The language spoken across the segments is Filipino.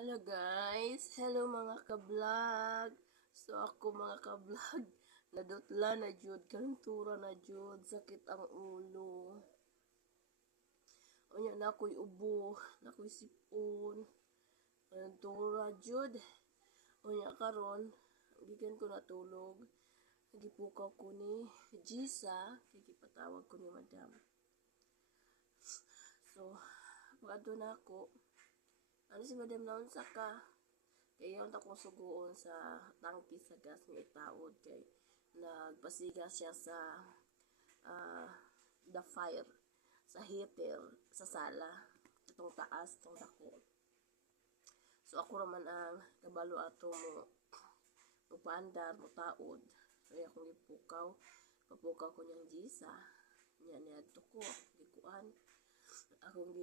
Hello guys! Hello mga ka-vlog! So ako mga ka-vlog, nadutla na jud, kalentura na jud, sakit ang ulo. Unya na ako'y ubo, na ako'y sipon, kalentura jud. Unya karon, gikan ko natulog, nagipukaw ko ni Jisa, kikipatawag ko ni Madam. So, pagado na ako, ano si Madam na unsa ka? Kaya yung akong suguon sa tangki sa gas nga itaod kay nagpasiga siya sa the fire sa heater sa sala itong taas itong dako. So ako raman ang kabalo ato mo paandar mo taod. Kaya akong papukaw ko niyang Gisa niya niadto ko gikuan akong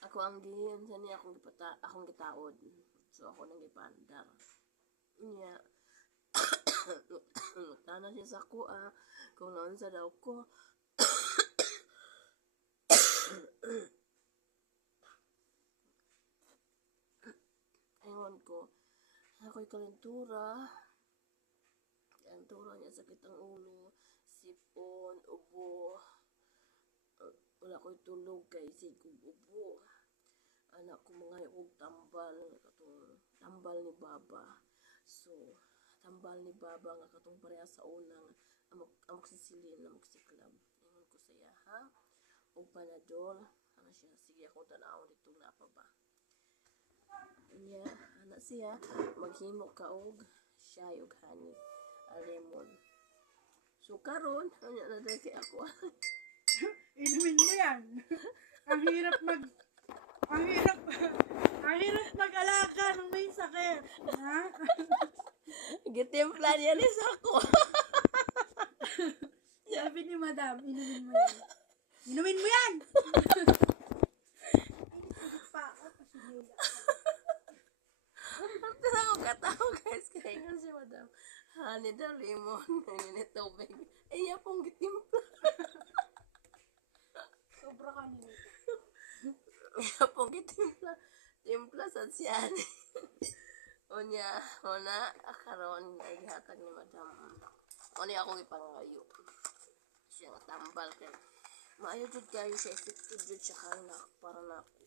ako ang unsa niya akong gitaod. So ako nang gipandar niya. Tana siya sa kuha kung naunsa daw ko. Ewan ko, ako'y kalentura niya, sakit ang ulo, sipon, ubo. Wala ko'y tulog kay sigog ubo. Anak ko mga yung tambal tambal ni Baba. So tambal ni Baba nga katong pareha sa unang amok sisilin amok siklab. Ingon ko saya ha og Panadol ana siya, sige ako tan-awon dito na pa ba niya ana siya maghimo ka og shy og honey lemon. So karon anya na dai kay ako Inumin mo yan. ang hirap mag-alaga nung may sakit. Ha? gitimpla niya ni Sako. Sabi ni Madam, inumin mo yan. Inumin mo yan! Pa ako, pasigila. After ako katawa guys, kaya nga si Madam, honey daw, lemon, naninit tubig. Iya pong gitimpla. Sobra ka nito. Iya pong gitimpla. Timpla sa siyan. Unya, karon ay gihatag ni Madam. Oni ako ipangayo. Siya nga tambal kay maayo jud kayo siya, effective jud siya kanak para na ako.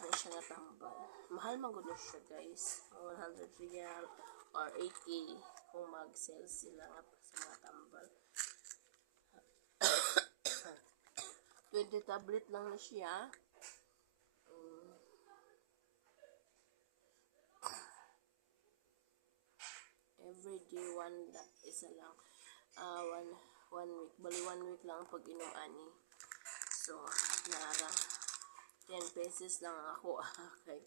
Ay siya nga tambal. Mahal man gud siya guys. 100 real or 80 kung mag-sell sila nga sa mga tambal. 20 tablet lang na siya. Every day isa lang. One week. Bali 1 week lang ang pag-inom ani. So, nara 10 pesos lang ako. Okay.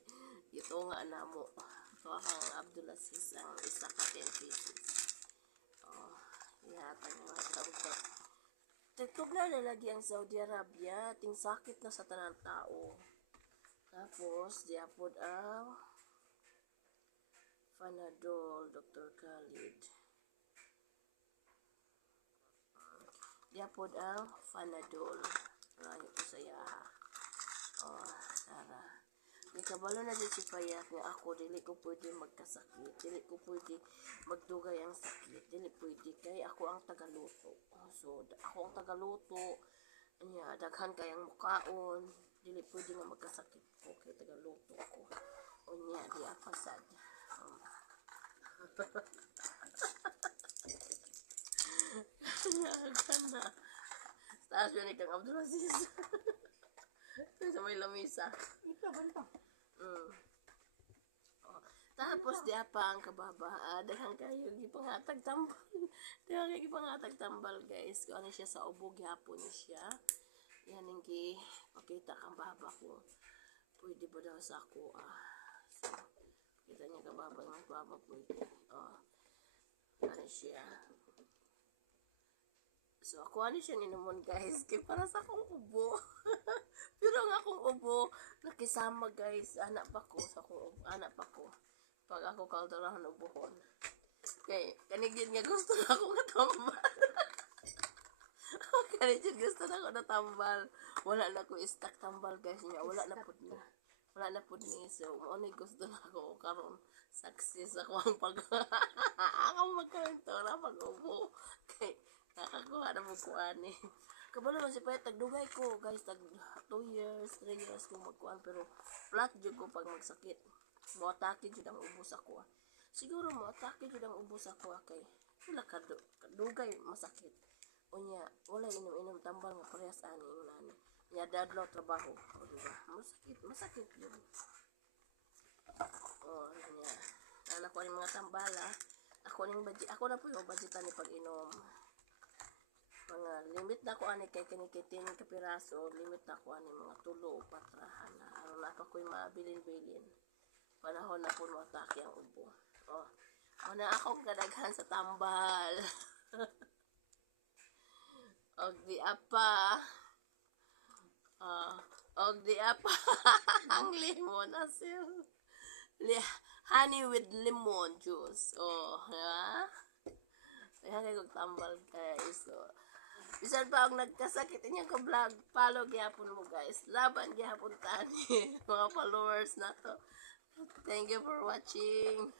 Ito nga na mo. Ito akong Abdulaziz ang isa ka 10 pesos. Oh, ihatag mga tao. Tugtog na lalagi ang Saudi Arabia. Ting sakit na sa tanang tao. Tapos, diapod ang Panadol, Dr. Khalid. Diapod ang Panadol. Ngayon ko sa yaha. Oh, tara. May kabalo na din si Payat nga ako, dili ko pwede magkasakit. Dili ko pwede magdugay ang sakit. Dili pwede kay ako ang tagaluto. So, ako ang tagaluto. Anya, daghan kayang mukaon. Dili pwede nga magkasakit ko kay tagaluto ko. Unya, di apasad. Gana. Taas yun ikang Abdulaziz. Sa may lamisa. Ito, banta. Oh. Tapos di apa ang kababa. Daghang kayo gipangatag tambal. Daghang kayo gipangatag tambal guys. Kung ano siya sa ubog hapon siya. Yan ang pakita kang baba ko. Pwede ba daw sa ako So, kita niya kababa ng baba pwede. Ano siya. So, ako ano siyang inumon guys. Kaya para sa akong ubo. Pero ang akong ubo, nakisama guys. Anak pa ko. Pag ako kaldarahan ubuhon. Kaya, kanigin nga gusto na akong katambal. Kani jud gusto na ko na tambal. Wala na ko istak tambal guys niya. Wala na pud ni. Wala na pud ni. So, mo ni gusto na ko karon success ako ang pag ako magkanto na pag-ubo. Kay nakakuha na mo kuan eh. Kabalo man si Payet tagdugay ko guys tag 2 years, 3 years ko magkuan pero flat jud ko pag magsakit. Mo atake jud ang ubos ako. Siguro mo atake jud ang ubos ako kay wala kadugay masakit. Unya, wala inom-inom tambal nga parehas ani yung nani. Nya dadlaw trabaho. O diba? Masakit yun. O, nya. Anak ko yung mga tambala. Ako na po yung budgetan ni pag-inom. Mga limit na ko ani kay kinikitin ka piraso. Limit na ko ani mga 3 o 4 na. Ano na ako yung mabilin-bilin. Panahon na po matake ang ubo. O, na akong kadaghan sa tambal. Og di apa. Og di apa. Ang lemon asil. Honey with lemon juice. Oh, ha? Kaya kayo tambal guys. So, bisan pa ang nagkasakit niya ka vlog, follow gyapon mo guys. Laban gyapon tani mga followers na to. Thank you for watching.